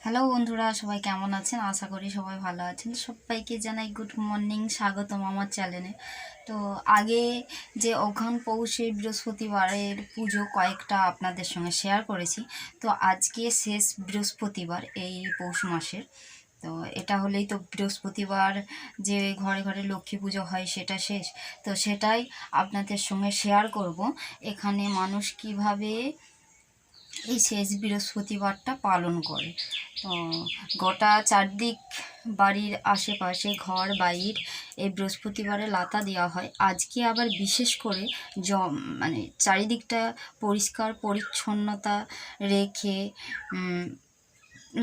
Hello বন্ধুরা, সবাই কেমন আছেন? আশা করি সবাই ভালো আছেন। সবাইকে জানাই গুড মর্নিং, স্বাগতম আমার চ্যানেলে। তো আগে যে অঘন পৌষে বৃহস্পতিবারের পুজো কয়েকটা আপনাদের সঙ্গে শেয়ার করেছি। তো আজকে শেষ বৃহস্পতিবার এই পৌষ মাসের। তো এটা হলেই তো বৃহস্পতিবার যে ঘরে ঘরে লক্ষ্মী পুজো হয় সেটা শেষ। তো সেটাই আপনাদের সঙ্গে শেয়ার করব। এখানে মানুষ কীভাবে এই শেষ বৃহস্পতিবারটা পালন করে। তো গোটা চারদিক বাড়ির আশেপাশে, ঘর বাইর এই বৃহস্পতিবারে লাতা দেওয়া হয়। আজকে আবার বিশেষ করে জ মানে চারিদিকটা পরিষ্কার, পরিচ্ছন্নতা রেখে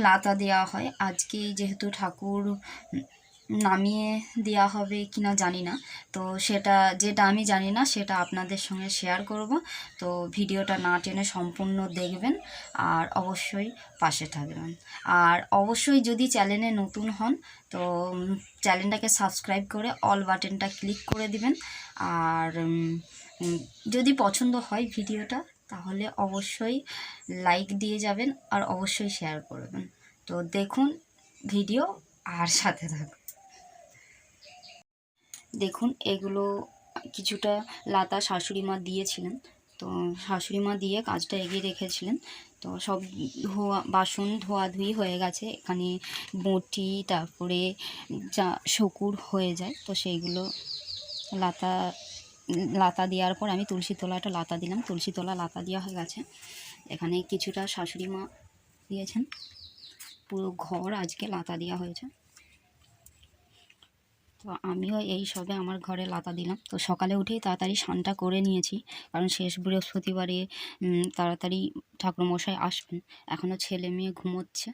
লাতা দেওয়া হয়। আজকে যেহেতু ঠাকুর নামিয়ে দেওয়া হবে কিনা জানি না। তো সেটা, যেটা আমি জানি না, সেটা আপনাদের সঙ্গে শেয়ার করব। তো ভিডিওটা না টেনে সম্পূর্ণ দেখবেন আর অবশ্যই পাশে থাকবেন। আর অবশ্যই যদি চ্যানেলে নতুন হন, তো চ্যানেলটাকে সাবস্ক্রাইব করে অল বাটনটা ক্লিক করে দিবেন। আর যদি পছন্দ হয় ভিডিওটা, তাহলে অবশ্যই লাইক দিয়ে যাবেন আর অবশ্যই শেয়ার করবেন। তো দেখুন ভিডিও আর সাথে থাকুন। দেখুন, এগুলো কিছুটা লাতা শাশুড়ি মা দিয়েছিলেন। তো শাশুড়ি মা দিয়ে কাজটা এগিয়ে রেখেছিলেন। তো সব ধোয়া, বাসন ধোয়াধুয়ি হয়ে গেছে। এখানে বটি, তারপরে যা শকুর হয়ে যায়, তো সেইগুলো লাতা লাতা দেওয়ার পর আমি তুলসী তলাটা লাতা দিলাম। তুলসী তলা লাতা দেওয়া হয়ে গেছে। এখানে কিছুটা শাশুড়ি মা দিয়েছেন। পুরো ঘর আজকে লাতা দেওয়া হয়েছে। তো আমিও এই সবে আমার ঘরে লাতা দিলাম। তো সকালে উঠেই তাড়াতাড়ি স্নানটা করে নিয়েছি। কারণ শেষ বৃহস্পতিবারে তাড়াতাড়ি ঠাকুরমশাই আসবেন। এখনও ছেলে মেয়ে ঘুমোচ্ছে।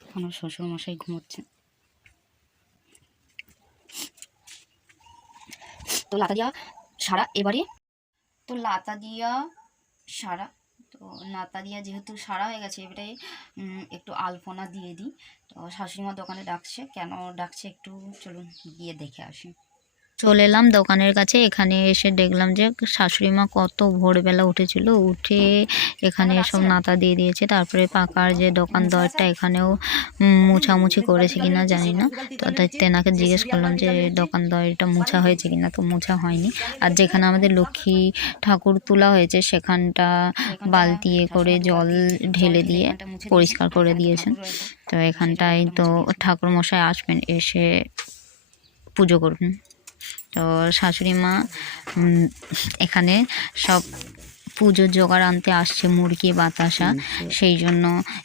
এখনও শ্বশুরমশাই ঘুমোচ্ছে তো লাতা দিয়া সারা এবারে? তো লাতা দিয়া সারা তো নাতা দিয়া যেহেতু সারা হয়ে গেছে, এবারে একটু আলপনা দিয়ে দিই। তো শাশুড়িমা দোকানে ডাকছে, কেন ডাকছে একটু চলুন গিয়ে দেখে আসি। চলে এলাম দোকানের কাছে। এখানে এসে দেখলাম যে শাশুড়ি মা কত ভোরবেলা উঠেছিল। উঠে এখানে সব নাতা দিয়ে দিয়েছে। তারপরে পাকার যে দোকানদারটা এখানেও মুছামুছি করেছে কিনা জানি না। তো তেনাকে জিজ্ঞেস করলাম যে দোকানদারটা মুছা হয়েছে কিনা? তো মুছা হয়নি। আর যেখানে আমাদের লক্ষ্মী ঠাকুর তোলা হয়েছে সেখানটা বালতি এ করে জল ঢেলে দিয়ে পরিষ্কার করে দিয়েছেন। তো এখানটায় তো ঠাকুর মশাই আসবেন এসে পুজো করবেন। তো শাশুড়ি মা এখানে সব পুজোর জোগাড় আনতে আসছে মুরগি বাতাসা সেই জন্য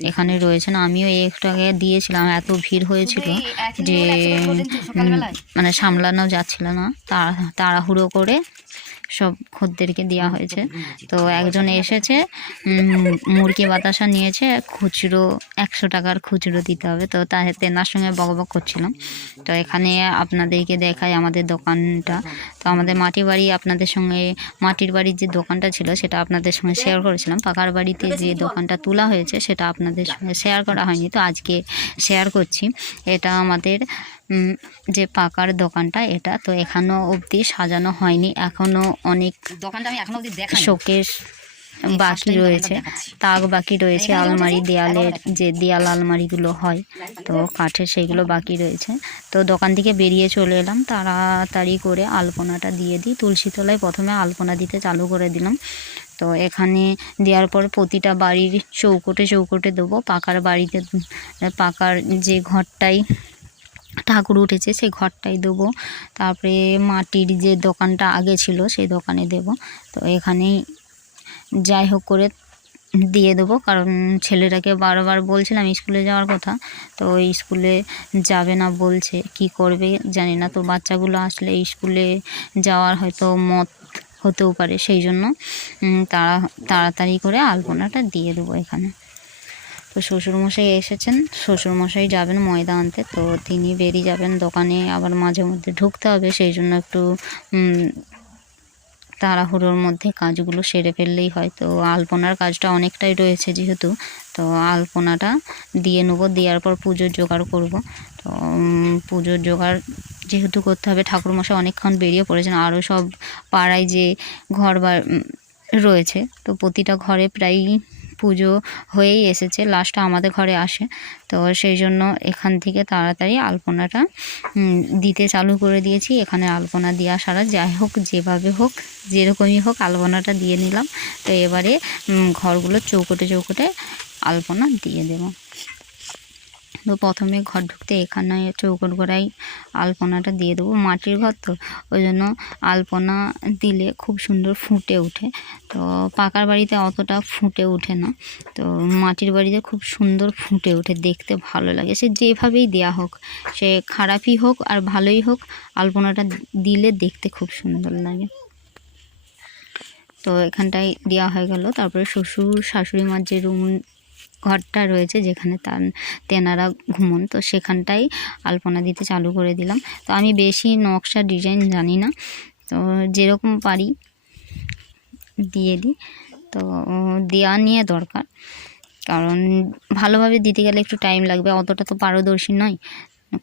এখানে রয়েছেন। আমিও এই একটু দিয়েছিলাম এত ভিড় হয়েছিল যে মানে সামলানো যাচ্ছিল না তাড়া তাড়াহুড়ো করে সব খদ্দেরকে দেওয়া হয়েছে তো একজন এসেছে মুরগি বাতাসা নিয়েছে খুচরো একশো টাকার খুচরো দিতে হবে তো তা তেনার সঙ্গে বকবক করছিলাম তো এখানে আপনাদেরকে দেখাই আমাদের দোকানটা তো আমাদের মাটির বাড়ি আপনাদের সঙ্গে মাটির বাড়ির যে দোকানটা ছিল সেটা আপনাদের সঙ্গে শেয়ার করেছিলাম পাকার বাড়িতে যে দোকানটা তোলা হয়েছে সেটা আপনাদের সঙ্গে শেয়ার করা হয়নি তো আজকে শেয়ার করছি এটা আমাদের যে পাকার দোকানটা এটা তো এখনও অবধি সাজানো হয়নি। এখনও অনেক দোকানটা আমি এখনও অবধি দেখা শোকেস বাকি রয়েছে। তাক বাকি রয়েছে আলমারি দেয়ালের যে দেয়াল আলমারিগুলো হয় তো কাঠের সেইগুলো বাকি রয়েছে। তো দোকান থেকে বেরিয়ে চলে এলাম। তাড়াতাড়ি করে আলপনাটা দিয়ে দিই। তুলসী তলায় প্রথমে আলপনা দিতে চালু করে দিলাম। তো এখানে দেওয়ার পর প্রতিটা বাড়ির চৌকোটে চৌকোটে দেবো। পাকার বাড়িতে পাকার যে ঘরটাই ঠাকুর উঠেছে, সেই ঘরটাই দেবো। তারপরে মাটির যে দোকানটা আগে ছিল, সেই দোকানে দেব। তো এখানেই যাই হোক করে দিয়ে দেবো, কারণ ছেলেটাকে বারবার বলছিলাম স্কুলে যাওয়ার কথা। তো ওই স্কুলে যাবে না বলছে, কি করবে জানি না। তো বাচ্চাগুলো আসলে স্কুলে যাওয়ার হয়তো মত হতেও পারে, সেই জন্য তাড়া, তাড়াতাড়ি করে আলপনাটা দিয়ে দেবো এখানে। তো শ্বশুরমশাই এসেছেন। শ্বশুরমশাই যাবেন ময়দা আনতে, তো তিনি বেরিয়ে যাবেন দোকানে, আবার মাঝে মধ্যে ঢুকতে হবে, সেই জন্য একটু তাড়াহুড়োর মধ্যে কাজগুলো সেরে ফেললেই হয়। তো আলপনার কাজটা অনেকটাই রয়েছে যেহেতু, তো আলপনাটা দিয়ে নেব, দেওয়ার পর পুজোর জোগাড় করব। তো পুজোর জোগাড় যেহেতু করতে হবে, ঠাকুরমশাই অনেকক্ষণ বেরিয়ে পড়েছেন, আরও সব পাড়ায় যে ঘর বা রয়েছে, তো প্রতিটা ঘরে প্রায়ই পুজো হয়েই এসেছে লাস্টটা আমাদের ঘরে আসে। তো সেই জন্য এখান থেকে তাড়াতাড়ি আলপনাটা দিতে চালু করে দিয়েছি। এখানে আলপনা দেওয়া সারা। যাই হোক, যেভাবে হোক, যেরকমই হোক, আলপনাটা দিয়ে নিলাম। তো এবারে ঘরগুলো চৌকোটে চৌকোটে আলপনা দিয়ে দেবো। তো প্রথমে ঘর ঢুকতে এখানে চৌকোট গোড়ায় আলপনাটা দিয়ে দেবো, মাটির ঘর তো। ওই জন্য আলপনা দিলে খুব সুন্দর ফুটে ওঠে। তো পাকার বাড়িতে অতটা ফুটে ওঠে না। তো মাটির বাড়িতে খুব সুন্দর ফুটে ওঠে, দেখতে ভালো লাগে। সে যেভাবেই দেয়া হোক, সে খারাপই হোক আর ভালোই হোক, আলপনাটা দিলে দেখতে খুব সুন্দর লাগে। তো এখানটায় দেওয়া হয়ে গেল। তারপরে শ্বশুর শাশুড়ি মার যে রুম ঘরটা রয়েছে যেখানে তার তেনারা ঘুমন। তো সেখানটাই আলপনা দিতে চালু করে দিলাম। তো আমি বেশি নকশা, ডিজাইন জানি না। তো যেরকম পারি দিয়ে দিই। তো দেওয়া নিয়ে দরকার। কারণ ভালোভাবে দিতে গেলে একটু টাইম লাগবে। অতটা তো পারদর্শী নয়।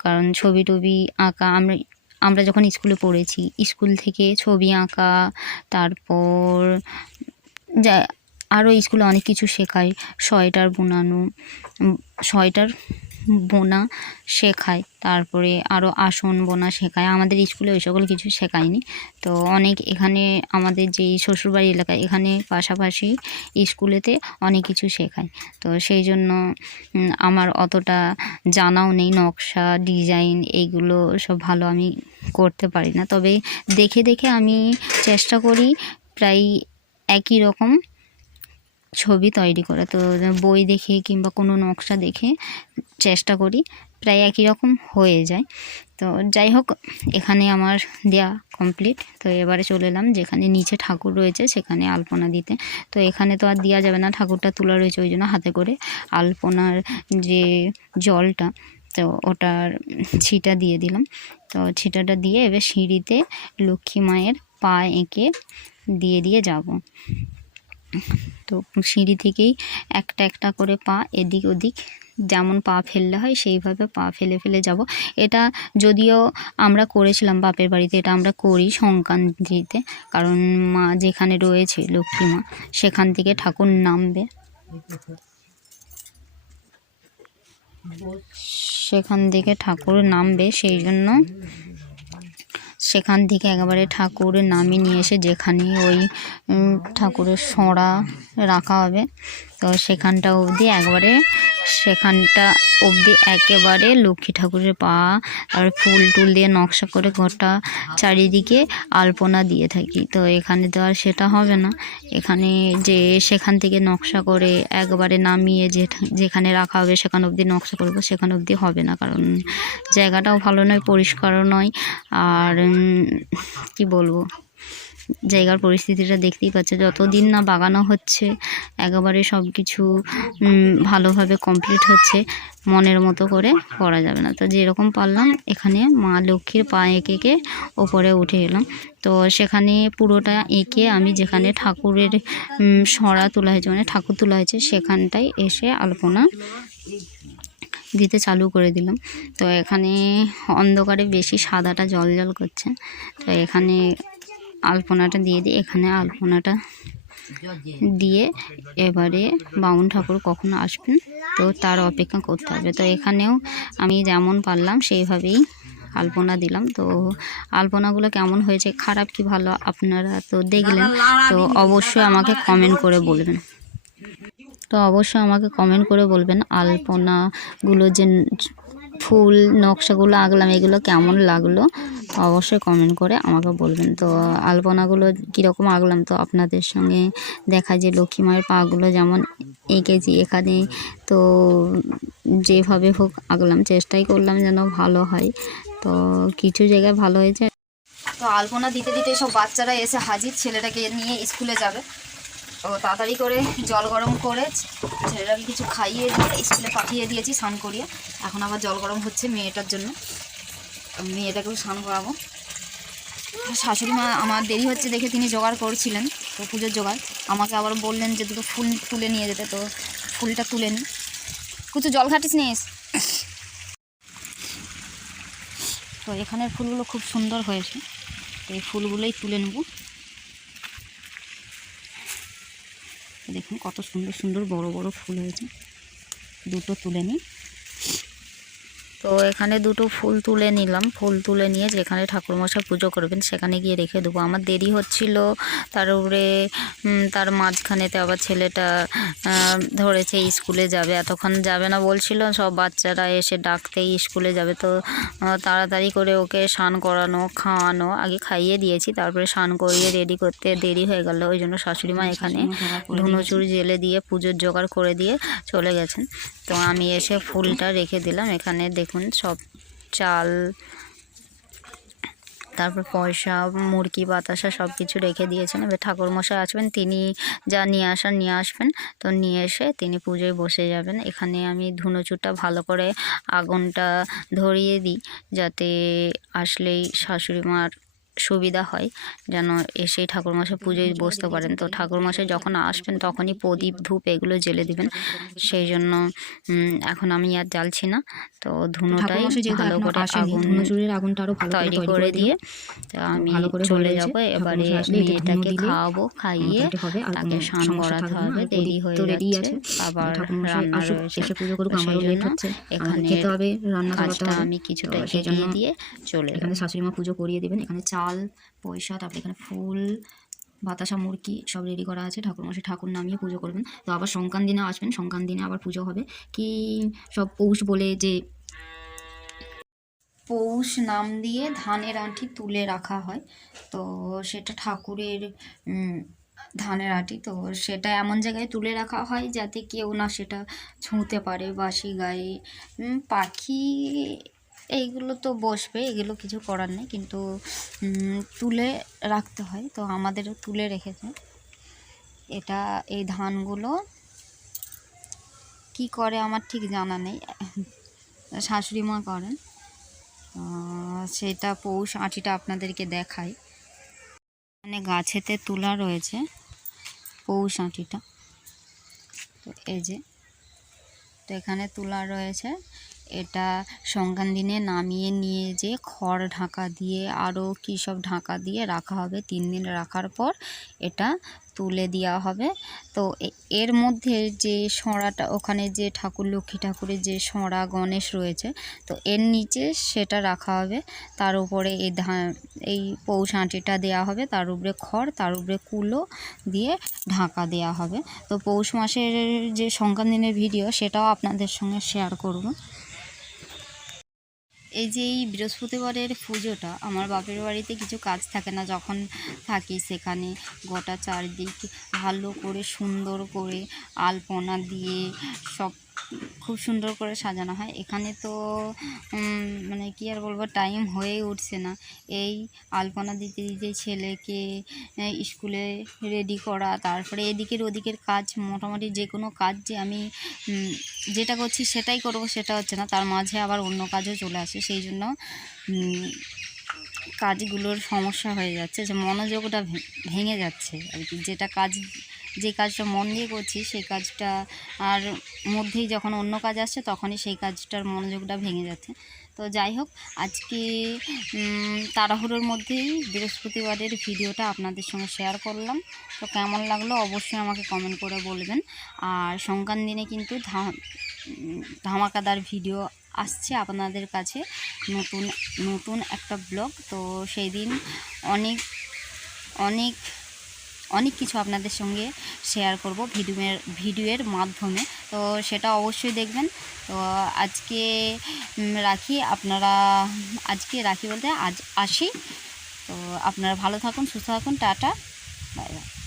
কারণ ছবি টবি আঁকা, আমরা আমরা যখন স্কুলে পড়েছি, স্কুল থেকে ছবি আঁকা, তারপর যা আরও স্কুলে অনেক কিছু শেখায়। সোয়েটার বোনানো সোয়েটার বোনা শেখায়। তারপরে আরও আসন বোনা শেখায়। আমাদের স্কুলে ওই সকল কিছু শেখায়নি। তো অনেক এখানে আমাদের যে শ্বশুরবাড়ি এলাকায় এখানে পাশাপাশি স্কুলেতে অনেক কিছু শেখায়। তো সেই জন্য আমার অতটা জানাও নেই। নকশা, ডিজাইন এইগুলো সব ভালো আমি করতে পারি না। তবে দেখে দেখে আমি চেষ্টা করি প্রায় একই রকম ছবি তৈরি করা। তো বই দেখে কিংবা কোনো নকশা দেখে চেষ্টা করি, প্রায় একই রকম হয়ে যায়। তো যাই হোক, এখানে আমার দেয়া কমপ্লিট তো এবারে চলে এলাম যেখানে নিচে ঠাকুর রয়েছে, সেখানে আলপনা দিতে। তো এখানে তো আর দেওয়া যাবে না, ঠাকুরটা তোলা রয়েছে ওই জন্য হাতে করে। আলপনার যে জলটা, তো ওটার ছিটা দিয়ে দিলাম। তো ছিটাটা দিয়ে এবার সিঁড়িতে লক্ষ্মী মায়ের পা এঁকে দিয়ে দিয়ে যাব। তো সিঁড়ি থেকেই একটা একটা করে পা এদিক ওদিক যেমন পা ফেললে হয় সেইভাবে পা ফেলে ফেলে যাব। এটা যদিও আমরা করেছিলাম বাপের বাড়িতে, এটা আমরা করি সংক্রান্তিতে, কারণ মা যেখানে রয়েছে, লক্ষ্মী মা, সেখান থেকে ঠাকুর নামবে। সেখান থেকে ঠাকুর নামবে, সেই জন্য সেখান থেকে একেবারে ঠাকুর নামিয়ে নিয়ে এসে যেখানে ওই ঠাকুরের সরা রাখা হবে। তো সেখানটা অবধি একবারে সেখানটা অবধি একেবারে লক্ষ্মী ঠাকুরের পা আর ফুল টুল দিয়ে নকশা করে ঘরটা চারিদিকে আলপনা দিয়ে থাকি। তো এখানে তো আর সেটা হবে না। এখানে যে সেখান থেকে নকশা করে একবারে নামিয়ে যে যেখানে রাখা হবে সেখান অবধি নকশা করব, সেখানে অবধি হবে না। কারণ জায়গাটাও ভালো নয়, পরিষ্কারও নয়। আর কি বলব? জায়গার পরিস্থিতিটা দেখতেই পাচ্ছে। যতদিন না বাগানো হচ্ছে, একেবারে সব কিছু ভালোভাবে কমপ্লিট হচ্ছে, মনের মতো করে করা যাবে না। তো যেরকম পারলাম, এখানে মা লক্ষ্মীর পা এঁকে এঁকে ওপরে উঠে এলাম। তো সেখানে পুরোটা এঁকে আমি যেখানে ঠাকুরের সরা তোলা হয়েছে মানে ঠাকুর তোলা হয়েছে, সেখানটায় এসে আলপনা দিতে চালু করে দিলাম। তো এখানে অন্ধকারে বেশি সাদাটা জল জল করছে। তো এখানে আলপনাটা দিয়ে দিই। এখানে আলপনাটা দিয়ে এবারে বামুন ঠাকুর কখন আসবেন, তো তার অপেক্ষা করতে হবে। তো এখানেও আমি যেমন পারলাম সেইভাবেই আলপনা দিলাম। তো আলপনাগুলো কেমন হয়েছে, খারাপ কি ভালো আপনারা তো দেখলেন, তো অবশ্যই আমাকে কমেন্ট করে বলবেন। তো অবশ্যই আমাকে কমেন্ট করে বলবেন আলপনাগুলো যে ফুল, নকশাগুলো আঁকলাম, এগুলো কেমন লাগল? অবশ্যই কমেন্ট করে আমাকে বলবেন। তো, আলপনাগুলো কীরকম আঁকলাম? তো, আপনাদের সঙ্গে দেখা যে লক্ষ্মী মায়ের পাগুলো যেমন এঁকেছি এখানে, তো যেভাবে হোক আঁকলাম, চেষ্টাই করলাম যেন ভালো হয়। তো, কিছু জায়গায় ভালো হয়েছে। তো, আলপনা দিতে দিতে সব বাচ্চারা এসে হাজির, ছেলেটাকে নিয়ে স্কুলে যাবে। তো, তাড়াতাড়ি করে জল গরম করে ছেলেটাকে কিছু খাইয়ে দিয়ে স্কুলে পাঠিয়ে দিয়েছি, স্নান করিয়ে। এখন আবার জল গরম হচ্ছে মেয়েটার জন্য। মেয়েটাকেও স্নান করাবো। শাশুড়ি মা, আমার দেরি হচ্ছে দেখে তিনি জোগাড় করছিলেন, তো পুজোর জোগাড়। আমাকে আবার বললেন যে দুটো ফুল তুলে নিয়ে যেতে, তো ফুলটা তুলে নিই কিছু জল ঘাটিস নিস তো এখানের ফুলগুলো খুব সুন্দর হয়েছে, তো এই ফুলগুলোই তুলে নেব। দেখুন কত সুন্দর সুন্দর বড় বড় ফুল হয়েছে। দুটো তুলে নিই তো এখানে দুটো ফুল তুলে নিলাম। ফুল তুলে নিয়ে যেখানে ঠাকুরমশাই পুজো করবেন সেখানে গিয়ে রেখে দেবো। আমার দেরি হচ্ছিল তার উপরে তার মাঝখানেতে আবার ছেলেটা ধরেছে স্কুলে যাবে। এতক্ষণ যাবে না বলছিল সব বাচ্চারা এসে ডাকতেই স্কুলে যাবে। তো তাড়াতাড়ি করে ওকে স্নান করানো খাওয়ানো আগে খাইয়ে দিয়েছি তারপরে স্নান করিয়ে রেডি করতে দেরি হয়ে গেল। ওই জন্য শাশুড়ি মা এখানে ধুনোচুর জেলে দিয়ে পুজোর জোগাড় করে দিয়ে চলে গেছেন। তো আমি এসে ফুলটা রেখে দিলাম। এখানে দেখুন সব চাল, তারপর পয়সা, মুরগি, বাতাসা সব কিছু রেখে দিয়েছেন। এবার ঠাকুরমশাই আসবেন, তিনি যা নিয়ে আসার নিয়ে আসবেন। তো নিয়ে এসে তিনি পুজোয় বসে যাবেন। এখানে আমি ধুনোচুরটা ভালো করে আগুনটা ধরিয়ে দিই, যাতে আসলেই শাশুড়ি মার সুবিধা হয় যেন এসেই ঠাকুরমশাই পুজোয় বসতে পারেন। তো ঠাকুরমশাই যখন আসবেন তখনই প্রদীপ ধূপ এগুলো জ্বেলে দিবেন। সেই জন্য এখন আমি আর জ্বালছি না। তো ধুনোটাই ভালো করে আগুন তৈরি করে দিয়ে তো আমি চলে যাব। এবারে মেয়েটাকে খাওয়াবো খাইয়ে তাকে স্নান করাতে হবে। দেরি হয়ে যাচ্ছে। আবার রান্না রয়েছে সেই জন্য এখানে কাজটা আমি কিছুটা এগিয়ে দিয়ে চলে এখানে শাশুড়ি মা পুজো করিয়ে দেবেন। এখানে চাল পয়সা তারপরে এখানে ফুল, বাতাসা, মুরগি সব রেডি করা আছে। ঠাকুর ঠাকুরমশাই ঠাকুর নামিয়ে পুজো করবেন। তো আবার সংক্রান দিনে আসবেন। সংক্রান দিনে আবার পুজো হবে। কি সব পৌষ বলে যে পৌষ নাম দিয়ে ধানের আঁটি তুলে রাখা হয়, তো সেটা ঠাকুরের ধানের আঁটি। তো সেটা এমন জায়গায় তুলে রাখা হয় যাতে কেউ না সেটা ছুঁতে পারে বাসি গায়ে। পাখি এইগুলো তো বসবে, এগুলো কিছু করার নেই, কিন্তু তুলে রাখতে হয়। তো আমাদেরও তুলে রেখেছে। এটা, এই ধানগুলো কি করে আমার ঠিক জানা নেই। শাশুড়ি মা করেন সেটা পৌষ আঁটিটা আপনাদেরকে দেখাই। মানে গাছেতে তোলা রয়েছে, পৌষ আঁটিটা। তো এই যে, তো এখানে তোলা রয়েছে। এটা সংক্রান দিনে নামিয়ে নিয়ে যে খড় ঢাকা দিয়ে আরও কী সব ঢাকা দিয়ে রাখা হবে, তিন দিন রাখার পর এটা তুলে দেওয়া হবে। তো এর মধ্যে যে সঁড়াটা, ওখানে যে ঠাকুর, লক্ষ্মী ঠাকুরের যে সঁড়া গণেশ রয়েছে, তো এর নিচে সেটা রাখা হবে। তার উপরে এই ধা, এই পৌষ আঁটিটা দেওয়া হবে, তার উপরে খড়, তার উপরে কুলো দিয়ে ঢাকা দেওয়া হবে। তো পৌষ মাসের যে সংক্রান্ত দিনের ভিডিও, সেটাও আপনাদের সঙ্গে শেয়ার করব। এই যে এই বৃহস্পতিবারের পুজোটা, আমার বাপের বাড়িতে কিছু কাজ থাকে না, যখন থাকি সেখানে গোটা চারদিক ভালো করে সুন্দর করে আলপনা দিয়ে সব খুব সুন্দর করে সাজানো হয়। এখানে তো মানে কি আর বলব টাইম হয়ে উঠছে না। এই আলপনা দিতে দিতে ছেলেকে স্কুলে রেডি করা, তারপরে এদিকের ওদিকের কাজ, মোটামুটি যে কোনো কাজ যে আমি যেটা করছি সেটাই করব, সেটা হচ্ছে না। তার মাঝে আবার অন্য কাজও চলে আসে। সেই জন্য কাজগুলোর সমস্যা হয়ে যাচ্ছে, যে মনোযোগটা ভেঙে যাচ্ছে আর কি। যেটা কাজ যে কাজটা মন দিয়ে করছি, সেই কাজটা আর মধ্যেই যখন অন্য কাজ আসছে তখনই সেই কাজটার মনোযোগটা ভেঙে যাচ্ছে। তো যাই হোক, আজকে তাড়াহুড়োর মধ্যেই বৃহস্পতিবারের ভিডিওটা আপনাদের সঙ্গে শেয়ার করলাম। তো কেমন লাগল অবশ্যই আমাকে কমেন্ট করে বলবেন। আর সংক্রান্ত দিনে কিন্তু ধামাকাদার ভিডিও আসছে আপনাদের কাছে নতুন নতুন একটা ব্লগ। তো সেই দিন অনেক অনেক অনেক কিছু আপনাদের সঙ্গে শেয়ার করব ভিডিওর ভিডিওর মাধ্যমে। তো সেটা অবশ্যই দেখবেন। তো আজকে রাখি। আপনারা, আজকে রাখি বলতে আজ আসি। তো আপনারা ভালো থাকুন, সুস্থ থাকুন। টাটা। Bye bye.